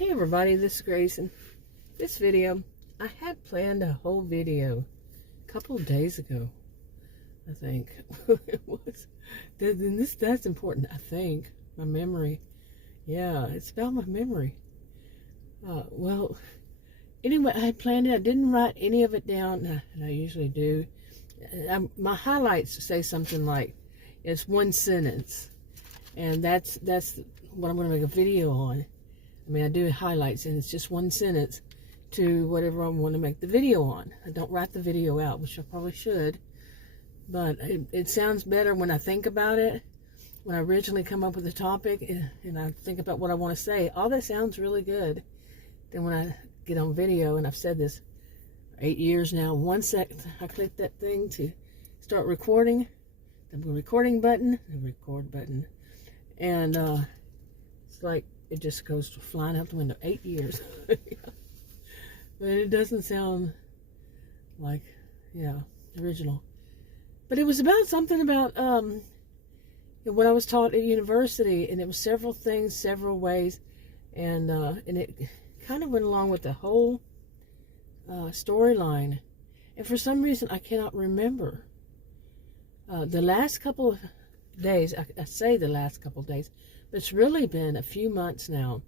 Hey everybody, this is Grace, and this video, I had planned a whole video a couple of days ago, I think. It was, and that's important, I think, my memory. Yeah, it's about my memory. Well, anyway, I had planned it. I didn't write any of it down, and I usually do. My highlights say something like, it's one sentence, and that's what I'm going to make a video on. I mean, I do highlights, and it's just one sentence to whatever I want to make the video on. I don't write the video out, which I probably should, but it sounds better when I think about it. When I originally come up with a topic and I think about what I want to say, all that sounds really good. Then when I get on video, and I've said this 8 years now, once I click that thing to start recording, the recording button, the record button, and it's like it just goes flying out the window. 8 years. But it doesn't sound like, original. But it was about something about what I was taught at university, and it was several things, several ways, and it kind of went along with the whole storyline. And for some reason, I cannot remember. The last couple of days, I say the last couple of days, but it's really been a few months now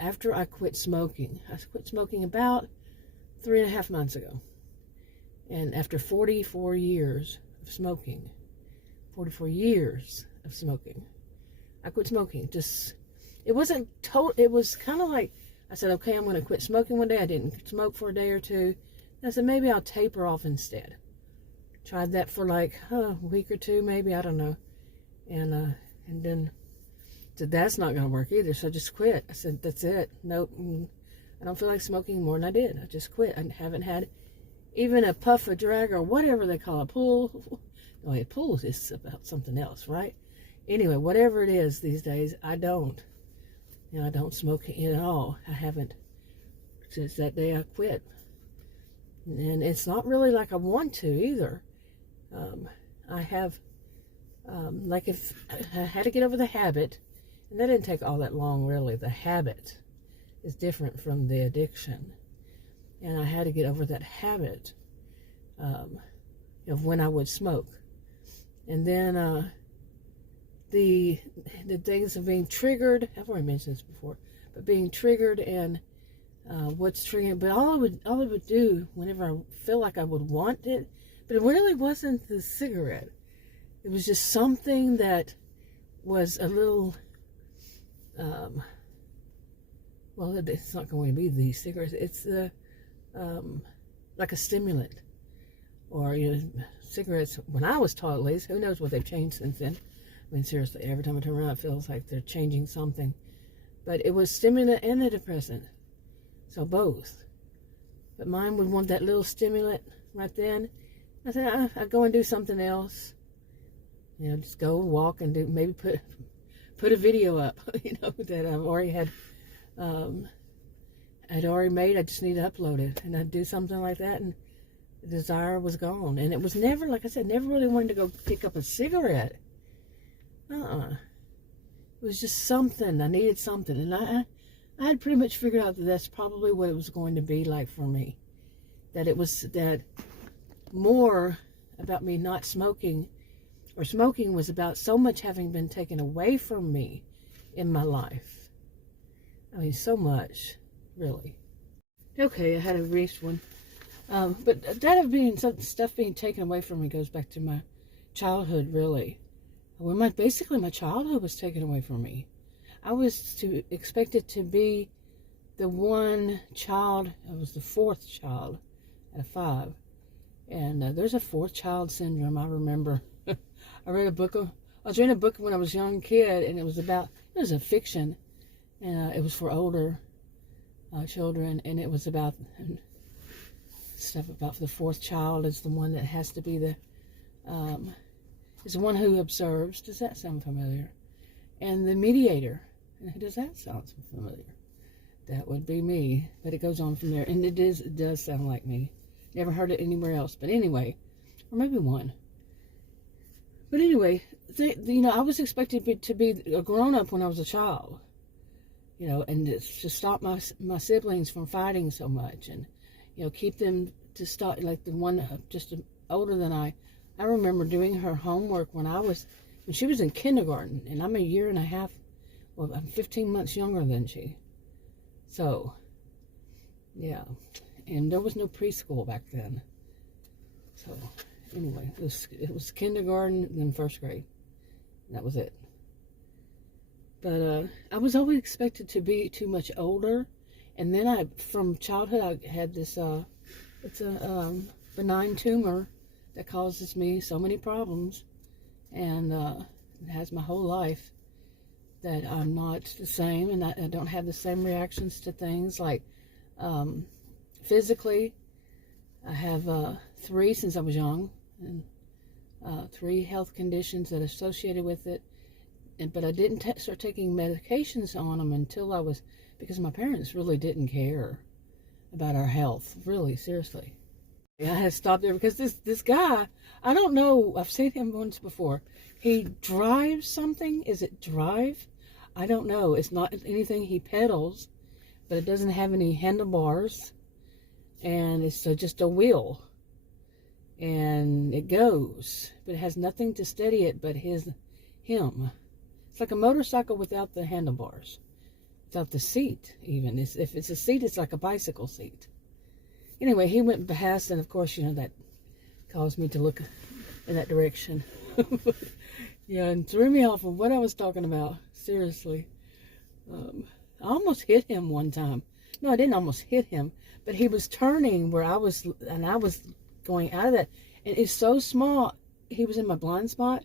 after I quit smoking. I quit smoking about 3.5 months ago. And after 44 years of smoking, 44 years of smoking, I quit smoking. It wasn't total, it was kind of like, I said, okay, I'm going to quit smoking one day. I didn't smoke for a day or two. And I said, maybe I'll taper off instead. Tried that for like a week or two, maybe, I don't know. And then said, that's not going to work either, so I just quit. I said, that's it. Nope, I don't feel like smoking anymore, and I did. I just quit. I haven't had even a puff, a drag, or whatever they call a pull. No, a pull is about something else, right? Anyway, whatever it is these days, I don't. I don't smoke at all. I haven't since that day I quit. And it's not really like I want to either. I have, like if I had to get over the habit, and that didn't take all that long, really. The habit is different from the addiction. And I had to get over that habit of when I would smoke. And then the things of being triggered, I've already mentioned this before, but being triggered and what's triggering. But all it would do whenever I feel like I would want it, but it really wasn't the cigarette. It was just something that was a little, well, it's not going to be the cigarettes. It's like a stimulant, or cigarettes. When I was taught, at least, who knows what they've changed since then. I mean, seriously, every time I turn around, it feels like they're changing something. But it was stimulant and a depressant, so both. But mine would want that little stimulant right then. I said, I'd go and do something else. Just go walk and maybe put a video up, that I've already had, I'd already made. I just need to upload it, and I'd do something like that, and the desire was gone. And it was never, like I said, never really wanted to go pick up a cigarette. It was just something. I needed something, and I had pretty much figured out that that's probably what it was going to be like for me. That it was that more about me not smoking, or smoking was about so much having been taken away from me in my life. I mean, so much, really. Okay, I had a reached one. But that of stuff being taken away from me goes back to my childhood, really. When basically my childhood was taken away from me. I was expected to be the one child. I was the fourth child out of 5. And there's a fourth child syndrome, I remember. I was reading a book when I was a young kid, and it was a fiction, and it was for older children, and it was about stuff about the fourth child is the one that has to be is the one who observes. Does that sound familiar? And the mediator. Does that sound familiar? That would be me, but it goes on from there, and it does sound like me. Never heard it anywhere else, but anyway, or maybe one. But anyway, I was expected to be a grown-up when I was a child. and it's to stop my siblings from fighting so much, and keep them to stop, like the one just older than I remember doing her homework when she was in kindergarten, and I'm a year and a half, well, I'm 15 months younger than she. So, yeah, and there was no preschool back then. So, anyway, it was kindergarten, then first grade. That was it. But I was always expected to be too much older, and then from childhood, I had this. It's a benign tumor that causes me so many problems, and it has my whole life. That I'm not the same, and I don't have the same reactions to things like physically. I have 3 since I was young, and 3 health conditions that are associated with it. But I didn't start taking medications on them until because my parents really didn't care about our health, really, seriously. I had stopped there because this guy, I don't know, I've seen him once before. He drives something. Is it drive? I don't know. It's not anything he pedals, but it doesn't have any handlebars, and it's just a wheel, and it goes, but it has nothing to steady it but him. It's like a motorcycle without the handlebars, without the seat even. If it's a seat, it's like a bicycle seat. Anyway, he went past, and of course, that caused me to look in that direction. Yeah, and threw me off of what I was talking about. Seriously. I almost hit him one time. No, I didn't almost hit him, but he was turning where I was, and I was going out of that. And it's so small. He was in my blind spot.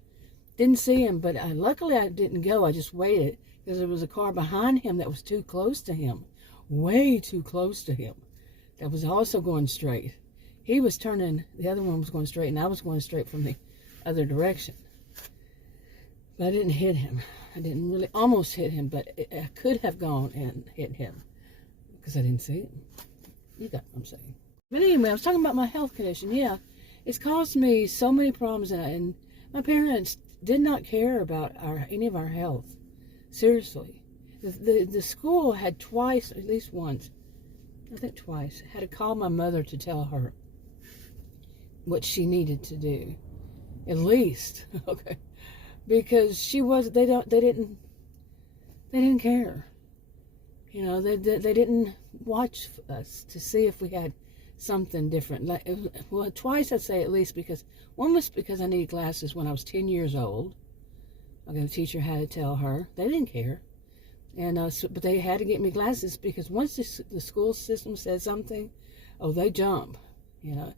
Didn't see him, but luckily I didn't go. I just waited because there was a car behind him that was too close to him. Way too close to him. That was also going straight. He was turning, the other one was going straight, and I was going straight from the other direction. But I didn't hit him. I didn't really almost hit him, but I could have gone and hit him because I didn't see him. You got what I'm saying. But anyway, I was talking about my health condition. Yeah, it's caused me so many problems, and my parents did not care about any of our health. Seriously. The school had twice, at least once, I think twice, had to call my mother to tell her what she needed to do. At least, okay. Because they didn't care. They didn't watch us to see if we had something different. Well, twice I'd say at least, because one was because I needed glasses when I was 10 years old. Okay, the teacher had to tell her. They didn't care. And but they had to get me glasses because once the school system said something, they jump, And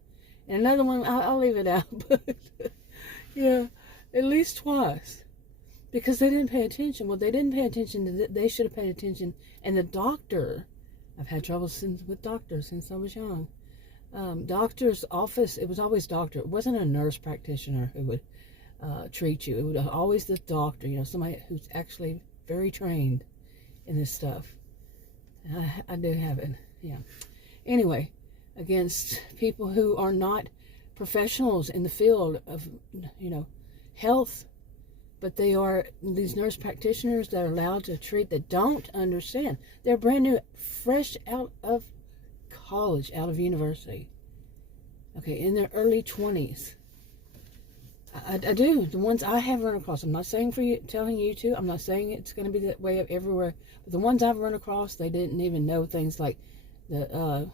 another one, I'll leave it out, but yeah, at least twice, because they didn't pay attention. Well, they didn't pay attention. They should have paid attention. And the doctor, I've had trouble with doctors since I was young. Doctor's office, it was always doctor. It wasn't a nurse practitioner who would treat you. It was always the doctor, somebody who's actually very trained in this stuff. I do have it, yeah. Anyway, against people who are not professionals in the field of, health, but they are these nurse practitioners that are allowed to treat, that don't understand. They're brand new, fresh out of college, out of university. Okay, in their early 20s. I do. The ones I have run across. I'm not saying telling you to. I'm not saying it's going to be that way everywhere. But the ones I've run across, they didn't even know things like the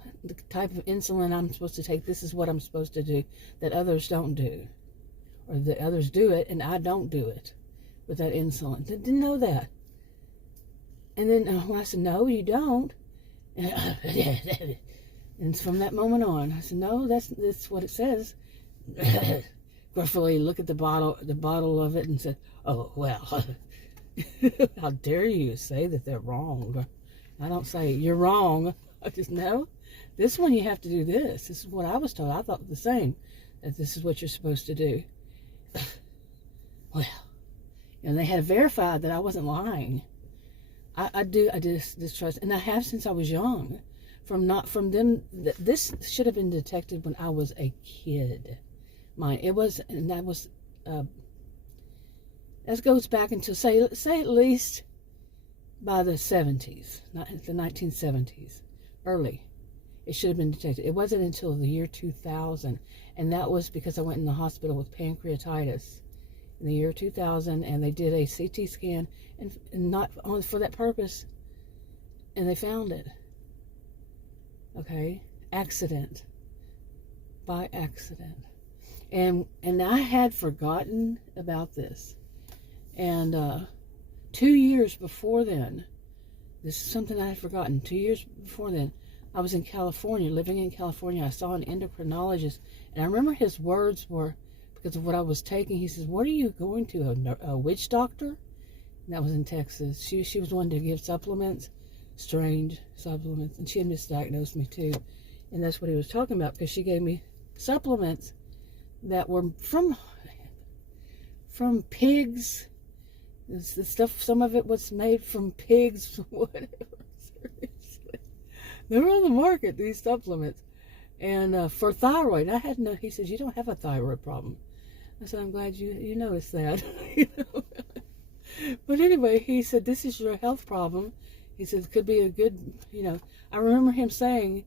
type of insulin I'm supposed to take. This is what I'm supposed to do that others don't do, or that others do it and I don't do it with that insulin. They didn't know that. And then when I said, "No, you don't," and from that moment on, I said, "No, that's what it says." Gruffly look at the bottle of it, and said, "Oh, well, how dare you say that they're wrong?" I don't say you're wrong. I just know this one you have to do this. This is what I was told. I thought the same, that this is what you're supposed to do. Well, and they had to verify that I wasn't lying. I distrust, and I have since I was young. From them, this should have been detected when I was a kid. It was, and that was, that goes back until say at least by the 70s, not the 1970s, early. It should have been detected. It wasn't until the year 2000, and that was because I went in the hospital with pancreatitis in the year 2000, and they did a CT scan, and not on for that purpose, and they found it. Okay, accident, by accident, and I had forgotten about this, and 2 years before then, this is something I had forgotten. 2 years before then, I was in California, living in California. I saw an endocrinologist, and I remember his words were, because of what I was taking, he says, "What are you going to, a witch doctor?" And that was in Texas. She was one to give supplements, strange supplements, and she had misdiagnosed me too. And that's what he was talking about, because she gave me supplements that were from pigs. The stuff, some of it was made from pigs, whatever. Seriously, they were on the market, these supplements, and for thyroid. I had no. He says, "You don't have a thyroid problem." I said, "I'm glad you noticed that." You know? But anyway, he said, "This is your health problem." He said, "It could be a good, I remember him saying,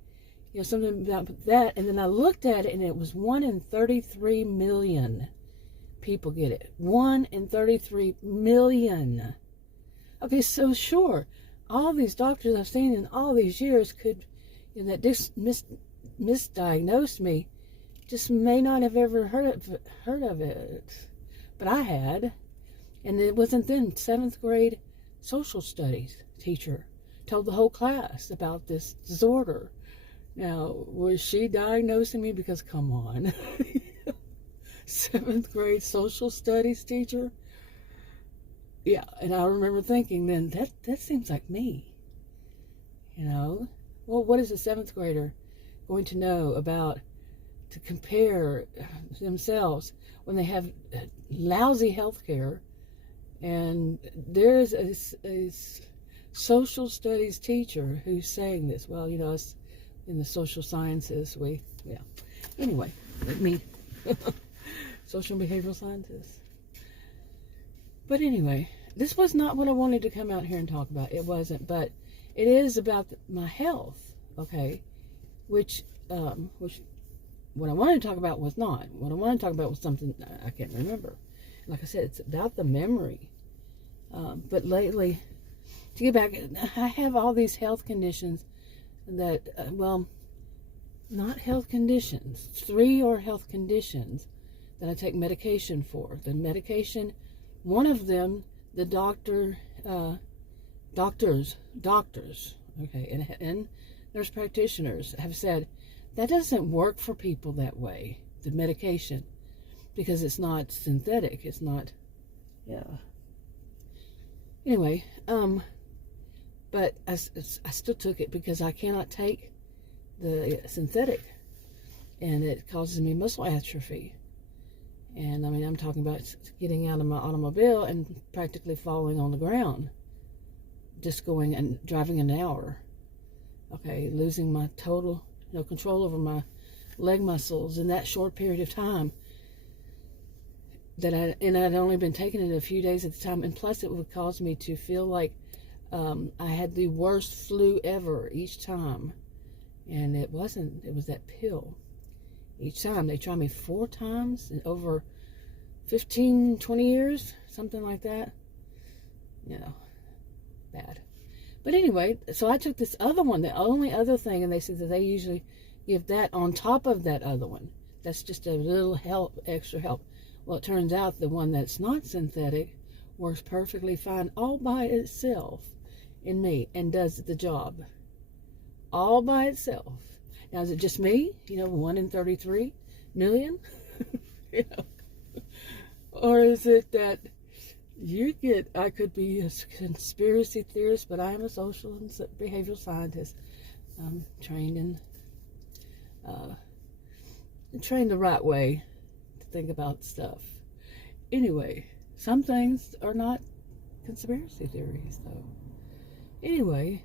something about that, and then I looked at it, and it was 1 in 33 million people get it. 1 in 33 million. Okay, so sure, all these doctors I've seen in all these years could, that misdiagnosed me, just may not have ever heard of it, but I had, and it wasn't then. 7th grade social studies teacher told the whole class about this disorder. Now, was she diagnosing me? Because come on. 7th grade social studies teacher? Yeah, and I remember thinking then, that seems like me. Well, what is a 7th grader going to know about, to compare themselves when they have lousy health care, and there's a social studies teacher who's saying this? Well, us in the social sciences, Anyway, me. Social and behavioral scientists. But anyway, this was not what I wanted to come out here and talk about. It wasn't, but it is about my health, okay? Which what I wanted to talk about was not. What I wanted to talk about was something I can't remember. Like I said, it's about the memory. But lately, to get back, I have all these health conditions that, not health conditions. 3 are health conditions that I take medication for. The medication, one of them, the doctors, okay, and nurse practitioners have said that doesn't work for people that way, the medication, because it's not synthetic. It's not, Anyway, but I still took it because I cannot take the synthetic, and it causes me muscle atrophy. And I'm talking about getting out of my automobile and practically falling on the ground, just going and driving an hour. Okay, losing my total, control over my leg muscles in that short period of time. And I'd only been taking it a few days at the time, and plus it would cause me to feel like I had the worst flu ever each time. And it wasn't. It was that pill. Each time. They tried me 4 times in over 15, 20 years, something like that. Bad. But anyway, so I took this other one, the only other thing, and they said that they usually give that on top of that other one. That's just a little help, extra help. Well, it turns out the one that's not synthetic works perfectly fine all by itself in me and does the job. All by itself. Now, is it just me? 1 in 33 million? Or is it that I could be a conspiracy theorist, but I am a social and behavioral scientist. I'm trained trained the right way to think about stuff. Anyway, some things are not conspiracy theories, though. Anyway,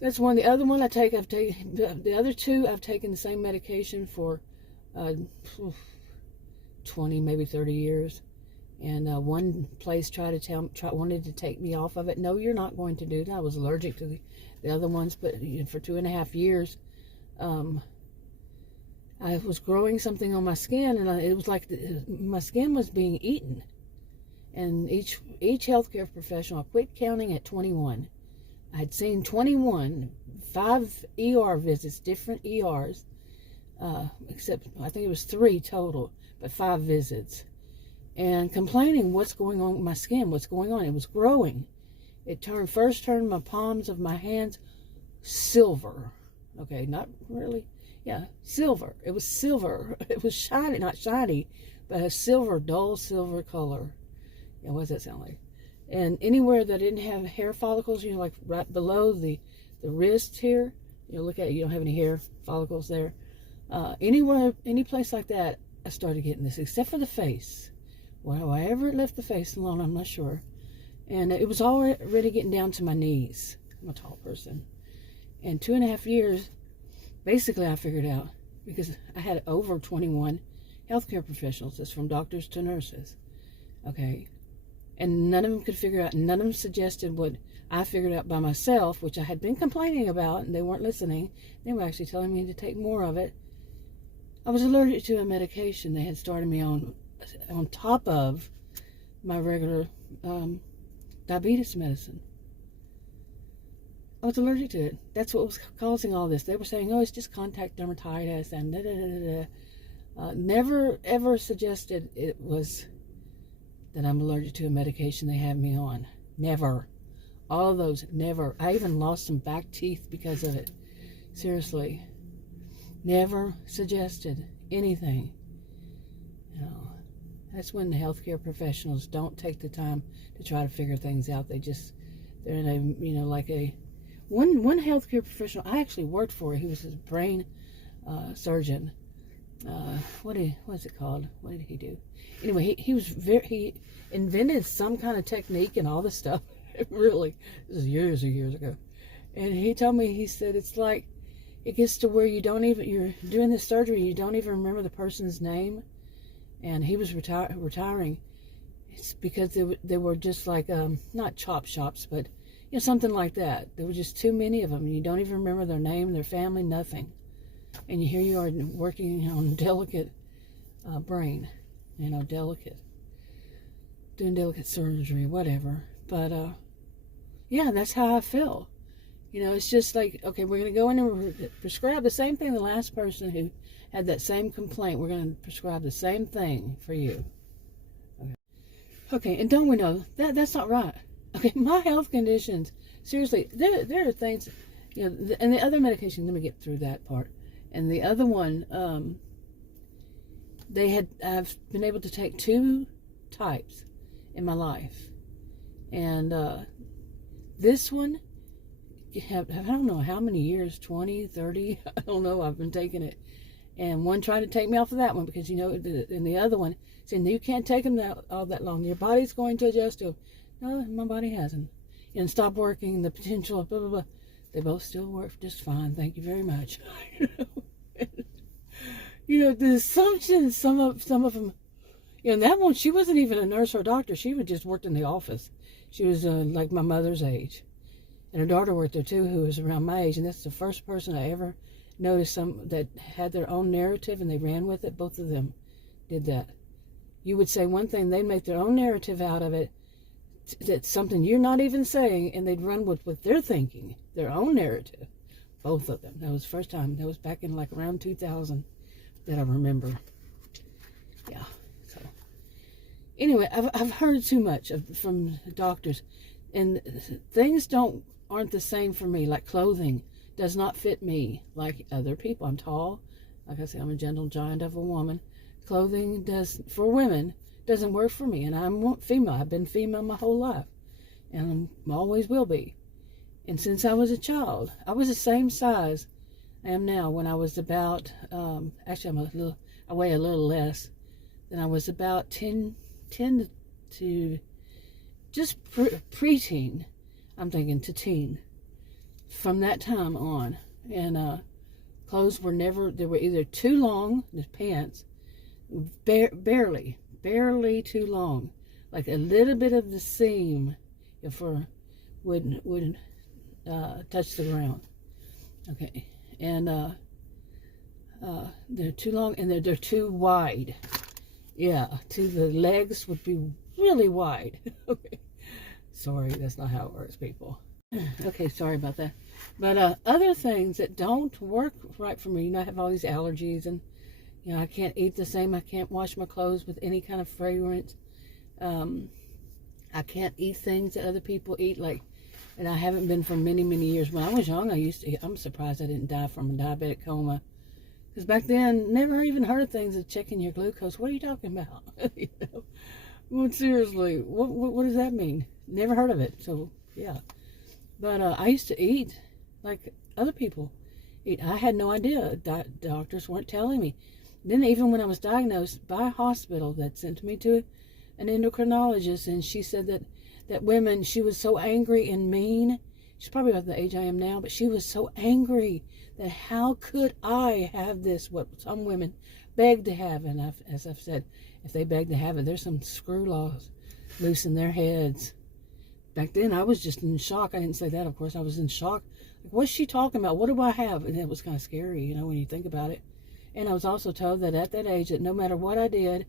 that's one. The other one I've taken the other 2. I've taken the same medication for 20, maybe 30 years, And one place wanted to take me off of it. No, you're not going to do that. I was allergic to the other ones, but for 2.5 years, I was growing something on my skin, and it was like my skin was being eaten. And each healthcare professional, I quit counting at 21. I had seen 21, 5 ER visits, different ERs, except I think it was 3 total, but 5 visits. And complaining what's going on with my skin, what's going on. It was growing. It first turned my palms of my hands silver. Okay, not really. Yeah, silver. It was silver. It was shiny, not shiny, but a silver, dull silver color. Yeah, what does that sound like? And anywhere that didn't have hair follicles, like right below the wrist here, look at it, you don't have any hair follicles there. Anywhere, any place like that, I started getting this, except for the face. Well, I ever left the face alone, I'm not sure. And it was already getting down to my knees. I'm a tall person. And 2.5 years, basically I figured out, because I had over 21 healthcare professionals, that's from doctors to nurses, okay? And none of them could figure out, none of them suggested what I figured out by myself, which I had been complaining about, and they weren't listening. They were actually telling me to take more of it. I was allergic to a medication they had started me on top of my regular diabetes medicine. I was allergic to it. That's what was causing all this. They were saying, oh, it's just contact dermatitis and da-da-da-da-da. Never, ever suggested it was that I'm allergic to a medication they had me on. Never. All of those, never. I even lost some back teeth because of it. Seriously. Never suggested anything. That's when the healthcare professionals don't take the time to try to figure things out. They're in a, like a, one healthcare professional I actually worked for, he was a brain surgeon. What is it called? What did he do? Anyway, he invented some kind of technique and all this stuff. Really, this is years and years ago. And he told me, he said, it's like, it gets to where you're doing this surgery, you don't even remember the person's name. And he was retiring. It's because they were just like, not chop shops, but something like that. There were just too many of them. You don't even remember their name, their family, nothing. And here you are working on delicate brain, delicate, doing delicate surgery, whatever. But yeah, that's how I feel. It's just like, okay, we're going to go in and prescribe the same thing the last person who had that same complaint. We're going to prescribe the same thing for you. Okay, and don't we know that's not right? Okay, my health conditions, seriously, there are things, and the other medication, let me get through that part. And the other one, I've been able to take 2 types in my life. And this one, I don't know how many years, 20, 30, I don't know, I've been taking it. And one tried to take me off of that one because, and the other one saying, you can't take them all that long. Your body's going to adjust to them. No, my body hasn't. And stop working, the potential, blah, blah, blah. They both still work just fine. Thank you very much. The assumptions, some of them, and that one, she wasn't even a nurse or a doctor. She would just worked in the office. She was like my mother's age. And her daughter worked there too, who was around my age. And that's the first person I ever noticed that had their own narrative and they ran with it. Both of them did that. You would say one thing, they'd make their own narrative out of it. That's something you're not even saying, and they'd run with what they're thinking, their own narrative. Both of them. That was the first time. That was back in like around 2000 that I remember. Yeah. So anyway, I've heard too much from doctors, and things aren't the same for me. Like clothing does not fit me like other people. I'm tall. Like I say, I'm a gentle giant of a woman. Clothing for women doesn't work for me, and I'm female. I've been female my whole life, and I always will be. And since I was a child, I was the same size I am now. When I was about, actually I weigh a little less than I was about 10 to just preteen. I'm thinking to teen. From that time on, and clothes were never. They were either too long, the pants, barely too long. like a little bit of the seam, would touch the ground. Okay, and they're too long and they're too wide. Yeah, the legs would be really wide. Okay, sorry, that's not how it works, people. Okay, sorry about that. But other things that don't work right for me, I have all these allergies, and I can't eat the same. I can't wash my clothes with any kind of fragrance. I can't eat things that other people eat, and I haven't been for many, many years. When I was young, I used to eat. I'm surprised I didn't die from a diabetic coma. Because back then, never even heard of things of checking your glucose. What are you talking about? Well, seriously, what does that mean? Never heard of it. So, yeah. But I used to eat like other people eat. I had no idea. Doctors weren't telling me. Then even when I was diagnosed by a hospital that sent me to an endocrinologist, and she said that women, she was so angry and mean. She's probably about the age I am now, but she was so angry that how could I have this, what some women beg to have. And as I've said, if they beg to have it, there's some screw laws loose in their heads. Back then, I was just in shock. I didn't say that, of course. I was in shock. Like, what's she talking about? What do I have? And it was kind of scary, when you think about it. And I was also told that at that age, that no matter what I did,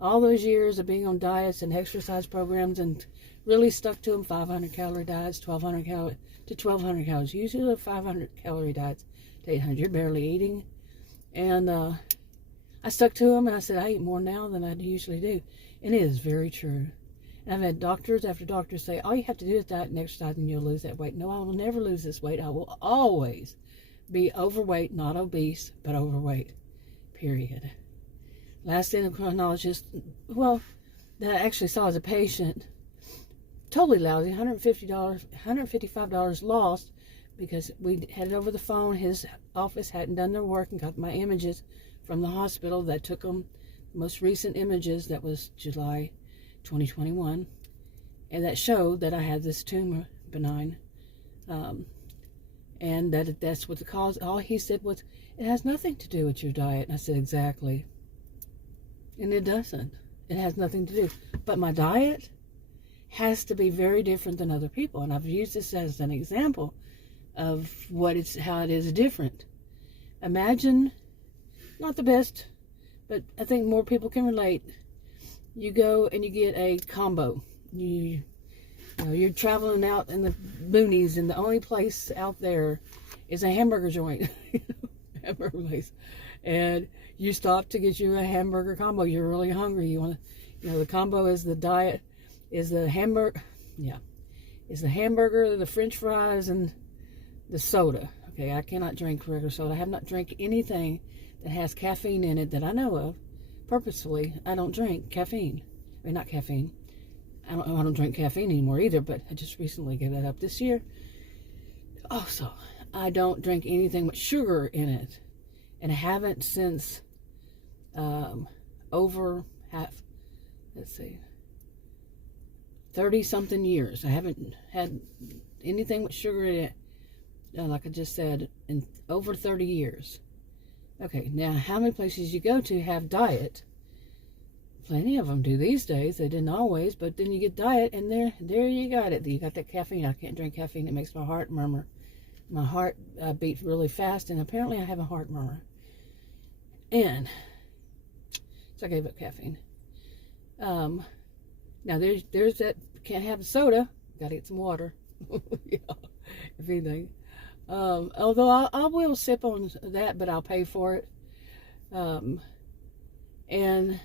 all those years of being on diets and exercise programs and really stuck to them, 500 calorie diets, 1200 calories, usually 500 calorie diets to 800. You're barely eating. And I stuck to them, and I said, I eat more now than I usually do. And it is very true. And I've had doctors after doctors say, all you have to do is diet and exercise and you'll lose that weight. No, I will never lose this weight. I will always be overweight, not obese, but overweight, period. Last endocrinologist, that I actually saw as a patient, totally lousy, $155 lost, because we had it over the phone. His office hadn't done their work and got my images from the hospital that took them. Most recent images, that was July 2021, and that showed that I had this tumor, benign, and that's what the cause. All he said was, it has nothing to do with your diet. And I said, exactly. And it doesn't. It has nothing to do. But my diet has to be very different than other people. And I've used this as an example of how it is different. Imagine, not the best, but I think more people can relate. You go and you get a combo. You're traveling out in the boonies, and the only place out there is a hamburger joint. Hamburger place. And you stop to get you a hamburger combo. You're really hungry. You want to, the combo is the diet, is the hamburger, is the hamburger, the French fries, and the soda. Okay, I cannot drink regular soda. I have not drank anything that has caffeine in it that I know of. Purposefully, I don't drink caffeine. I mean, not caffeine. I don't drink caffeine anymore either, but I just recently gave that up this year. Also, I don't drink anything with sugar in it. And I haven't since over 30-something years. I haven't had anything with sugar in it, like I just said, in over 30 years. Okay, now how many places you go to have diet? Plenty of them do these days. They didn't always, but then you get diet, and there you got it. You got that caffeine. I can't drink caffeine. It makes my heart murmur. My heart beats really fast, and apparently I have a heart murmur. And so I gave up caffeine. Now there's that. Can't have a soda. Got to get some water. Yeah, if anything. Although I will sip on that, but I'll pay for it. And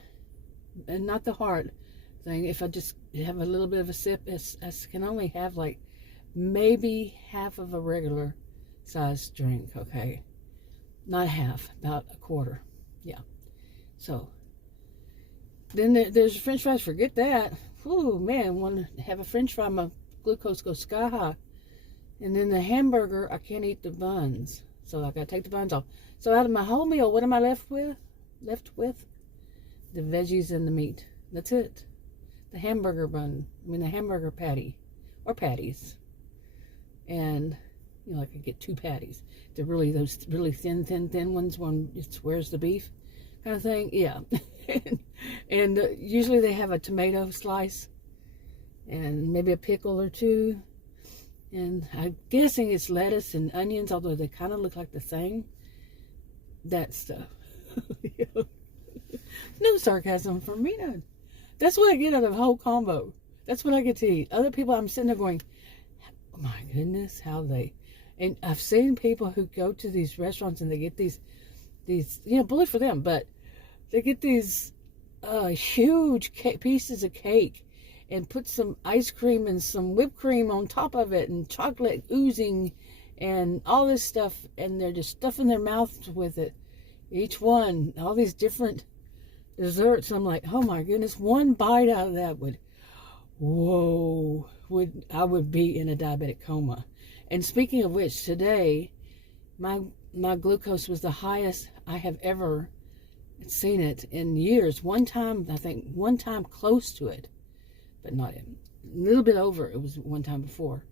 not the heart thing. If I just have a little bit of a sip, I can only have like maybe half of a regular sized drink. Okay, not half, about a quarter. Yeah. So then there's French fries. Forget that. Ooh, man, want to have a French fry, my glucose goes sky high. And then the hamburger, I can't eat the buns, so I gotta take the buns off. So out of my whole meal, what am I left with? The veggies and the meat. That's it. The hamburger bun. The hamburger patty, or patties. And I could get 2 patties. They're really those really thin ones. One, where's the beef, kind of thing. Yeah. and usually they have a tomato slice and maybe a pickle or two. And I'm guessing it's lettuce and onions, although they kind of look like the same. That stuff. No sarcasm from me, none. That's what I get out of the whole combo. That's what I get to eat. Other people, I'm sitting there going, oh my goodness, how they... And I've seen people who go to these restaurants and they get these, bully for them, but they get these huge pieces of cake and put some ice cream and some whipped cream on top of it and chocolate oozing and all this stuff, and they're just stuffing their mouths with it. Each one, all these different desserts. I'm like, oh my goodness, one bite out of that would, I would be in a diabetic coma. And speaking of which, today, my glucose was the highest I have ever seen it in years. One time close to it, but not a little bit over. It was one time before.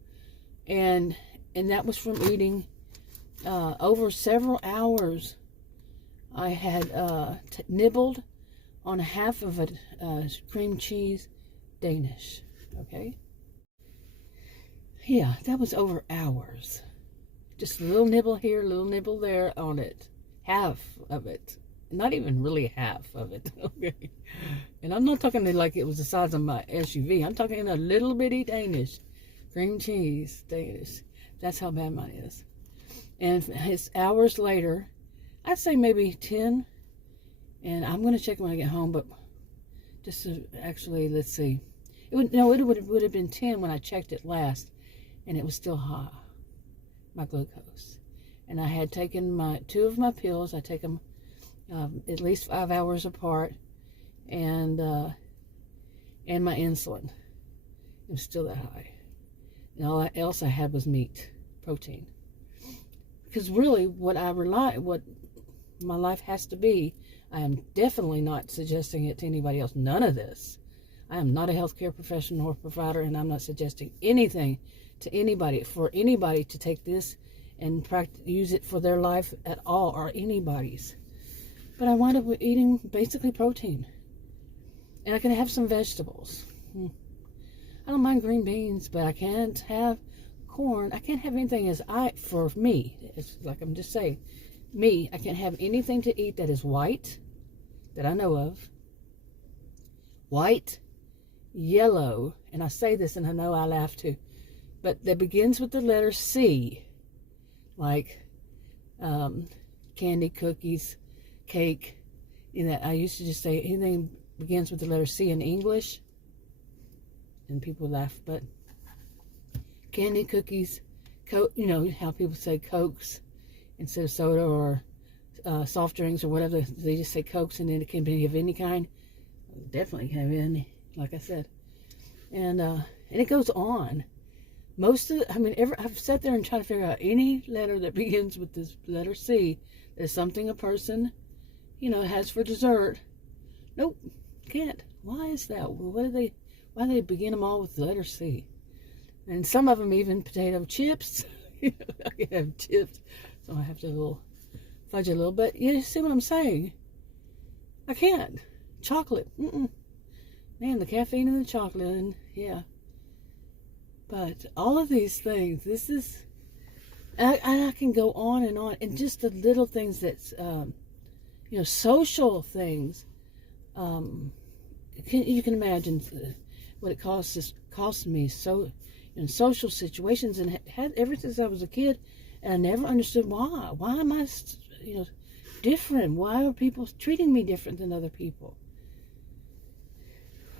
And that was from eating over several hours. I had nibbled on half of a cream cheese Danish. Okay? Yeah, that was over hours. Just a little nibble here, a little nibble there on it. Half of it. Not even really half of it. Okay? And I'm not talking like it was the size of my SUV. I'm talking a little bitty Danish. Cream cheese Danish. That's how bad mine is. And it's hours later. I'd say maybe 10. And I'm going to check when I get home. But just to actually, let's see. It would have been 10 when I checked it last. And it was still high, my glucose. And I had taken two of my pills. I take them at least 5 hours apart, and my insulin. It was still that high. And all else I had was meat, protein. Because really, what my life has to be, I am definitely not suggesting it to anybody else. None of this. I am not a healthcare professional or provider, and I'm not suggesting anything to anybody, for anybody to take this and use it for their life at all, or anybody's. But I wind up eating basically protein. And I can have some vegetables. I don't mind green beans, but I can't have corn. I can't have anything for me, it's like I'm just saying, me, I can't have anything to eat that is white, that I know of. White, yellow, and I say this and I know I laugh too, but that begins with the letter C, like candy, cookies, cake. I used to just say anything begins with the letter C in English, and people laugh, but candy, cookies, Coke, how people say Cokes instead of soda, or soft drinks or whatever. They just say Cokes, and then it can be of any kind. Definitely have any, like I said. And it goes on. I've sat there and tried to figure out any letter that begins with this letter C. There's something a person, has for dessert. Nope, can't. Why is that? Why do they begin them all with the letter C? And some of them even potato chips. I can have chips, so I have to fudge a little. But you see what I'm saying? I can't. Chocolate. Man, the caffeine in the chocolate, and yeah. But all of these things, this is, I can go on, and just the little things that's, social things. You can imagine what it costs me so in social situations, and had ever since I was a kid, and I never understood why. Why am I, different? Why are people treating me different than other people?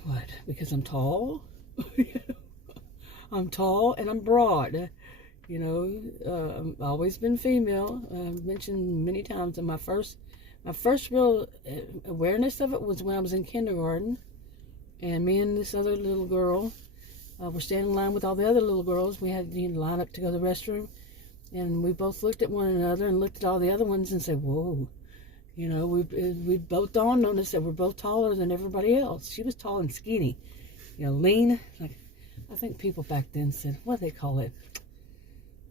What? Because I'm tall? I'm tall and I'm broad. I've always been female. I've mentioned many times, and my first real awareness of it was when I was in kindergarten, and me and this other little girl were standing in line with all the other little girls. We had to line up to go to the restroom, and we both looked at one another and looked at all the other ones and said, "Whoa." We both dawned on us that we're both taller than everybody else. She was tall and skinny, lean. Like, I think people back then said, what do they call it?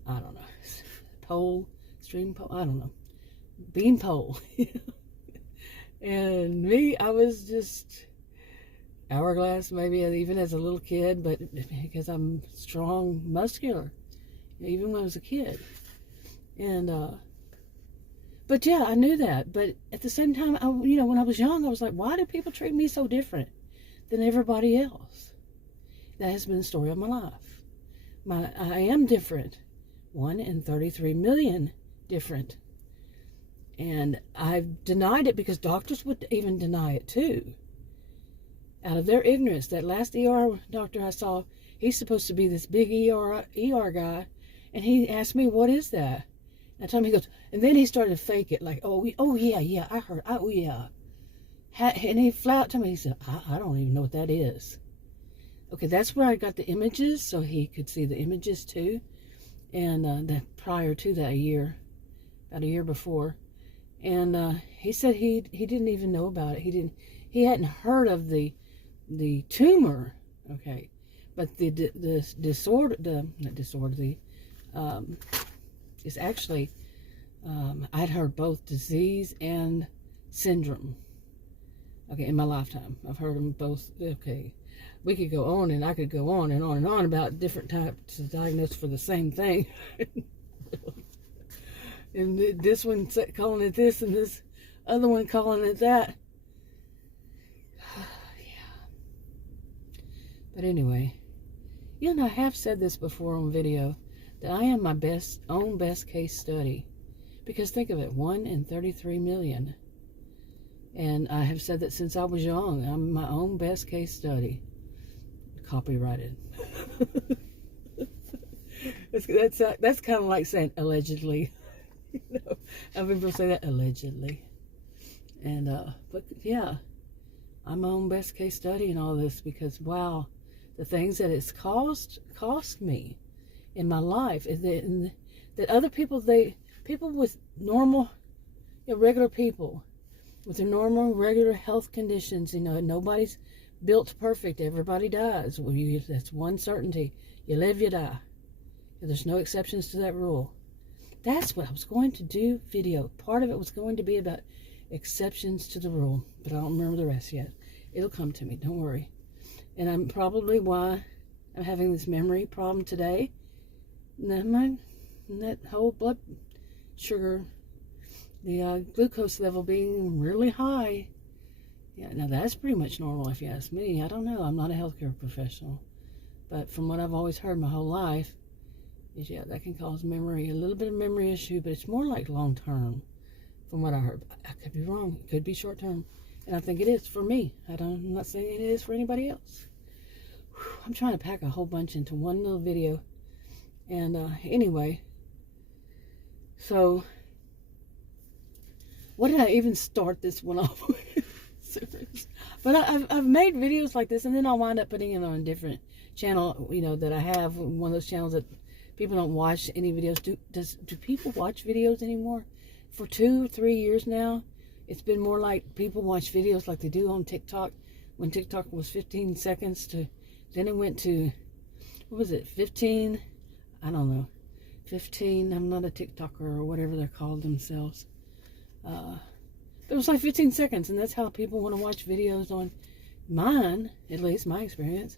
I don't know. Stream pole, I don't know. Bean pole. And me, I was just, hourglass, maybe even as a little kid, but because I'm strong, muscular, even when I was a kid. And, but yeah, I knew that. But at the same time, when I was young, I was like, why do people treat me so different than everybody else? That has been the story of my life. I am different. 1 in 33 million different. And I've denied it because doctors would even deny it too. Out of their ignorance. That last ER doctor I saw, he's supposed to be this big ER guy. And he asked me, what is that? And I told him, he goes, and then he started to fake it. Like, oh yeah, I heard, oh yeah. And he flat to me, he said, I don't even know what that is. Okay, that's where I got the images, so he could see the images too. And prior to that, about a year before. And he said he didn't even know about it. He hadn't heard of the tumor, okay, but the disorder, is actually, I'd heard both disease and syndrome. Okay, in my lifetime, I've heard them both. Okay, we could go on, and I could go on and on and on about different types of diagnosis for the same thing. And this one calling it this, and this other one calling it that. Yeah. But anyway, I have said this before on video, that I am my own best case study. Because think of it, 1 in 33 million. And I have said that since I was young. I'm my own best case study. Copyrighted. That's kind of like saying allegedly. I've been able to say that allegedly. And but yeah, I'm my own best case study in all this, because wow, the things that it's cost me in my life, and that other people, people with normal, regular people with their normal, regular health conditions, nobody's built perfect. Everybody dies. Well, that's one certainty. You live, you die. There's no exceptions to that rule. That's what I was going to do video. Part of it was going to be about exceptions to the rule, but I don't remember the rest yet. It'll come to me, don't worry. And I'm probably why I'm having this memory problem today. And that whole blood sugar, the glucose level being really high. Yeah, now that's pretty much normal if you ask me. I don't know. I'm not a healthcare professional. But from what I've always heard my whole life, is that can cause a little bit of memory issue, but it's more like long term from what I heard. I could be wrong. It could be short term. And I think it is for me. I'm not saying it is for anybody else. I'm trying to pack a whole bunch into one little video. And anyway, so what did I even start this one off with? But I've made videos like this, and then I'll wind up putting it on a different channel, that I have, one of those channels that people don't watch any videos. Do people watch videos anymore? For 2-3 years now, it's been more like people watch videos like they do on TikTok. When TikTok was 15 seconds then it went to, what was it, 15? I don't know. 15, I'm not a TikToker or whatever they're called themselves. It was like 15 seconds, and that's how people want to watch videos on mine, at least my experience.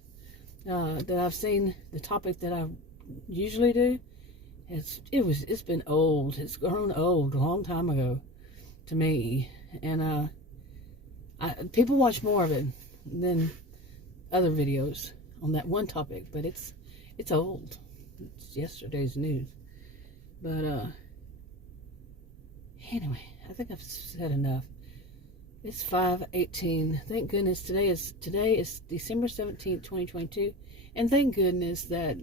That I've seen, the topic that I usually do, it's been old. It's grown old a long time ago to me, and people watch more of it than other videos on that one topic. But it's old. It's yesterday's news. But anyway, I think I've said enough. It's 5:18. Thank goodness today is December 17th, 2022. And thank goodness that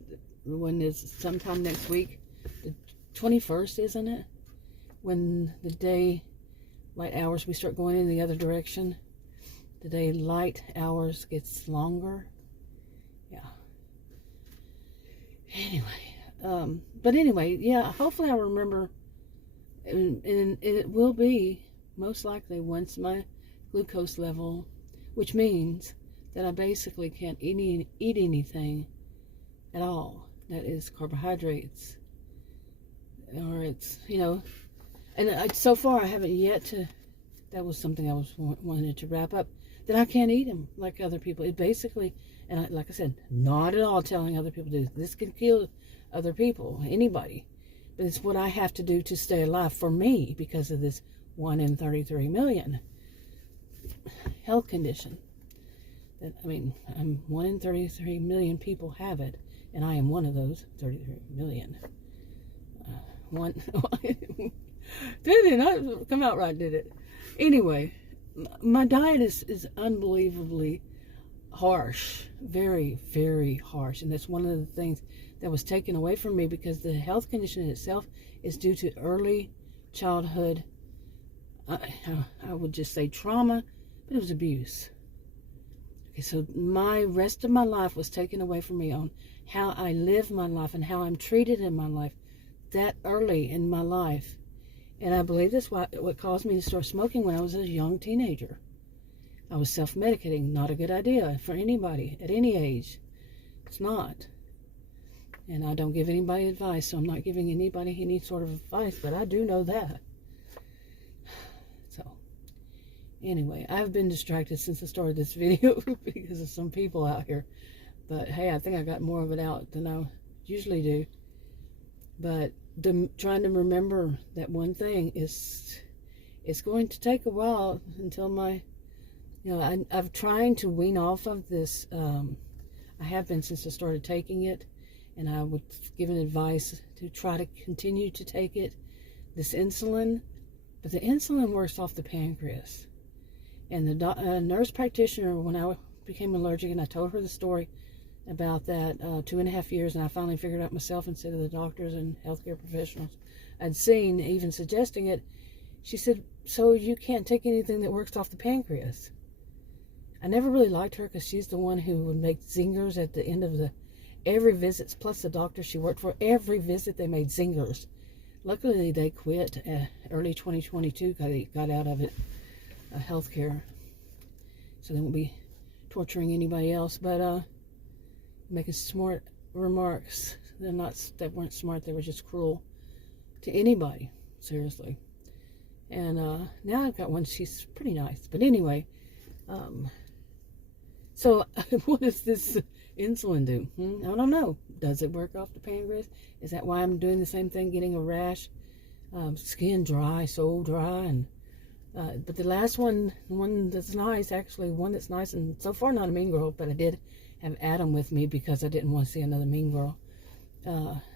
when it's sometime next week, the 21st, isn't it? When the daylight hours, we start going in the other direction. The daylight hours gets longer. Yeah. Anyway, but anyway, yeah, hopefully I'll remember, and it will be most likely once my glucose level, which means that I basically can't eat anything at all that is carbohydrates, or it's, and so far I haven't yet to, that was something I wanted to wrap up, that I can't eat them like other people. It basically, and like I said, not at all telling other people to do this. This can kill other people, anybody. But it's what I have to do to stay alive for me because of this 1 in 33 million health condition. That, I mean, 1 in 33 million people have it, and I am one of those 33 million. One did it not come out right? Did it? Anyway, my diet is unbelievably harsh, very, very harsh, and that's one of the things that was taken away from me because the health condition itself is due to early childhood. I would just say trauma, but it was abuse. Okay, so my rest of my life was taken away from me on how I live my life and how I'm treated in my life that early in my life. And I believe that's what caused me to start smoking when I was a young teenager. I was self-medicating. Not a good idea for anybody at any age. It's not. And I don't give anybody advice, so I'm not giving anybody any sort of advice, but I do know that. So, anyway, I've been distracted since I started this video because of some people out here. But hey, I think I got more of it out than I usually do. But trying to remember that one thing is, it's going to take a while until my, I'm trying to wean off of this. I have been since I started taking it, and I would give an advice to try to continue to take it, this insulin, but the insulin works off the pancreas. And the nurse practitioner, when I became allergic, and I told her the story about that 2.5 years, and I finally figured out myself instead of the doctors and healthcare professionals I'd seen even suggesting it. She said, so you can't take anything that works off the pancreas. I never really liked her because she's the one who would make zingers at the end of every visit, plus the doctor she worked for, every visit they made zingers. Luckily they quit early 2022 because they got out of it, healthcare, so they won't be torturing anybody else. But making smart remarks. That weren't smart, they were just cruel to anybody, seriously. And now I've got one, she's pretty nice. But anyway, so what does this insulin do? I don't know. Does it work off the pancreas? Is that why I'm doing the same thing, getting a rash? Skin dry, so dry. And but the last one that's nice, actually, one that's nice, and so far not a mean girl, but I did have Adam with me because I didn't want to see another mean girl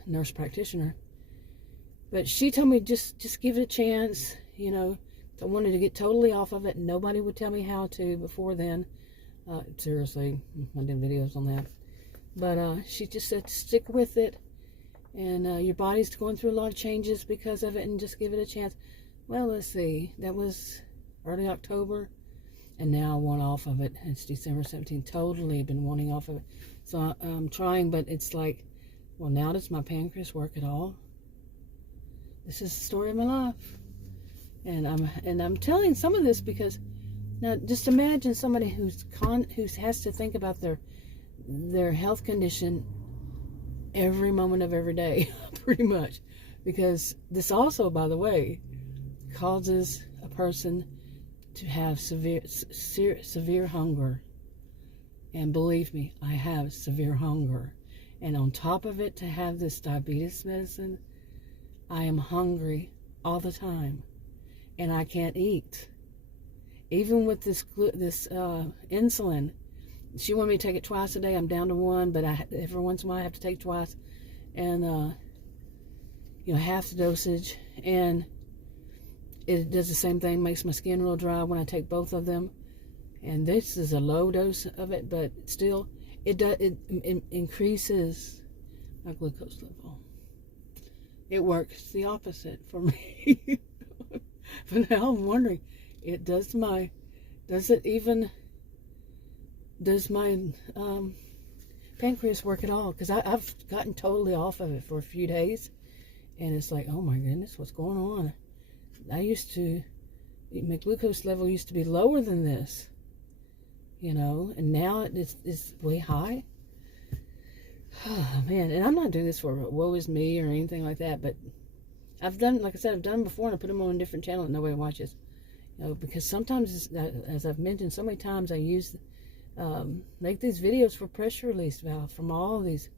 nurse practitioner. But she told me just give it a chance. I wanted to get totally off of it. Nobody would tell me how to before then. Seriously, I did videos on that. But she just said stick with it, and your body's going through a lot of changes because of it, and just give it a chance. Well, let's see. That was early October. And now I want off of it. It's December 17th. Totally been wanting off of it. So I'm trying, but it's like, well, now does my pancreas work at all? This is the story of my life. And I'm telling some of this because now just imagine somebody who has to think about their health condition every moment of every day, pretty much. Because this also, by the way, causes a person to have severe hunger. And believe me, I have severe hunger. And on top of it, to have this diabetes medicine, I am hungry all the time. And I can't eat. Even with this insulin, she wanted me to take it twice a day. I'm down to one, but every once in a while I have to take twice. And, half the dosage. And it does the same thing, makes my skin real dry when I take both of them. And this is a low dose of it, but still, it increases my glucose level. It works the opposite for me. But now I'm wondering, does my pancreas work at all? Because I've gotten totally off of it for a few days, and it's like, oh my goodness, what's going on? My glucose level used to be lower than this, and now it's way high. Oh, man, and I'm not doing this for woe is me or anything like that, but I've done, like I said, I've done before, and I put them on a different channel that nobody watches. You know, because sometimes, as I've mentioned so many times, I use make these videos for pressure release valve from all these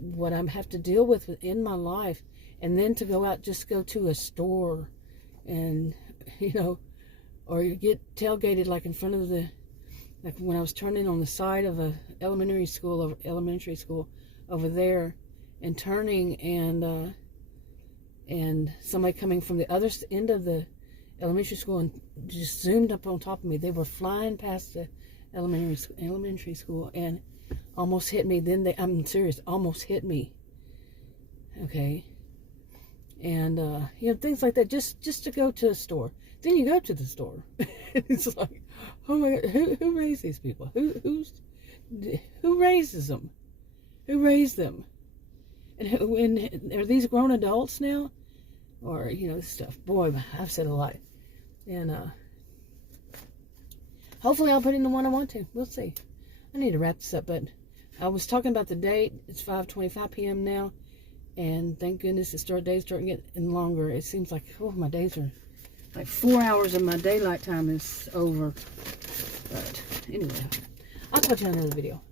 what I have to deal with in my life, and then to go out, just go to a store, and you know, or you get tailgated like in front of the, like when I was turning on the side of a elementary school over there, and turning, and somebody coming from the other end of the elementary school and just zoomed up on top of me. They were flying past the elementary school and almost hit me. Then I'm serious, almost hit me. Okay. And you know, things like that, just to go to a store. Then you go to the store. It's like, oh my God, who raised these people? Who raises them? Who raised them? And are these grown adults now? Or, you know, this stuff. Boy, I've said a lot. And hopefully I'll put in the one I want to. We'll see. I need to wrap this up, but I was talking about the date. It's 5:25 p.m. now. And thank goodness days starting getting longer. It seems like, oh, my days are like 4 hours of my daylight time is over. But anyway, I'll talk to you in another video.